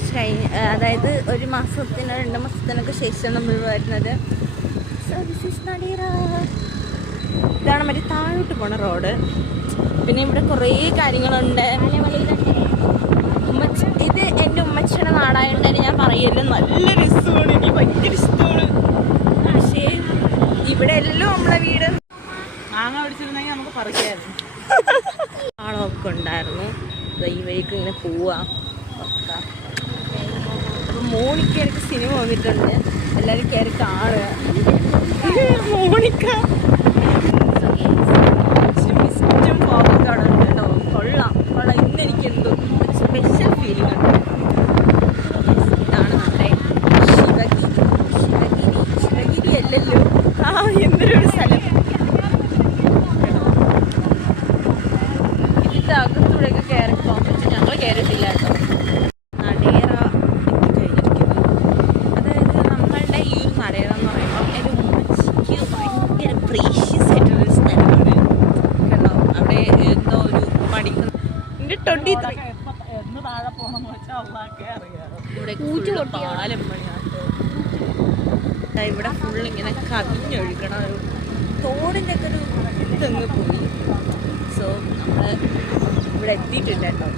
കുറച്ച് കഴിഞ്ഞ്, അതായത് ഒരു മാസത്തിനോ 2 മാസത്തിനൊക്കെ ശേഷം നമ്മൾ വരുന്നത്. സോ ദിസ് ഈസ് നടീറ. ഇതാണ് മറ്റേ താഴോട്ട് പോണ റോഡ്. പിന്നെ ഇവിടെ കുറേ കാര്യങ്ങളുണ്ട്. ഇത് എൻ്റെ ഉമ്മച്ചിയുടെ നാടായതുകൊണ്ട് ഞാൻ പറയല്ലോ, നല്ല രസമാണ്, എനിക്ക് ഭയങ്കര ഇഷ്ടമാണ്. പക്ഷേ ഇവിടെ എല്ലാം നമ്മളെ വീട് മാങ്ങ പിടിച്ചിരുന്നെങ്കിൽ നമുക്ക് പറിക്കായിരുന്നു. ആളൊക്കെ ഉണ്ടായിരുന്നു. ഈ വഴിക്ക് ഇങ്ങനെ പോവാ. അപ്പം മോണിക്ക എനിക്ക് സിനിമ വന്നിട്ടുണ്ട്, എല്ലാവരും കയറി കാണുക. മോണിക്ക മിസ്റ്റും ഫോക്കൊക്കെ അവിടെ ഉണ്ട് കേട്ടോ. കൊള്ളാം കൊള്ളാം. ഇന്ന് എനിക്ക് എന്തോ ഒരു സ്പെഷ്യൽ ഫീലിംഗ് ഉണ്ട്. ഇതാണ് നമ്മുടെ ശിവഗിരി. ശിവഗിരി അല്ലല്ലോ, എന്തൊരു സ്ഥലം. ഇതിൻ്റെ അകത്തൂടെയൊക്കെ കയറി പോകാൻ പറ്റും. ഞങ്ങൾ കയറിയിട്ടില്ല കേട്ടോ. നടേറ എത്തിക്കഴിഞ്ഞിരിക്കുന്നു. അതായത് നമ്മളുടെ ഈ ഒരു നടേറ എന്ന് പറയുമ്പോൾ എൻ്റെ ഉമ്മച്ചിക്ക് ഭയങ്കര പ്രീഷ്യസ് ആയിട്ടുള്ളൊരു സ്ഥലമാണ് കേട്ടോ. അവിടെ എന്തോ ഒരു പഠിക്കുന്ന എൻ്റെ 23 എന്ന് താഴെ പോകണമെന്ന് വെച്ചാൽ അള്ളാഹ്ക്കേ അറിയാം. ഇവിടെ പാലം പണിയാട്ടോ. ഇവിടെ ഫുള്ളിങ്ങനെ കവിഞ്ഞൊഴുകണ ഒരു തോടിൻ്റെ ഒക്കെ ഒരു ഇതങ്ങ് പോയി. സോ നമ്മൾ ഇവിടെ എത്തിയിട്ടുണ്ട് കേട്ടോ.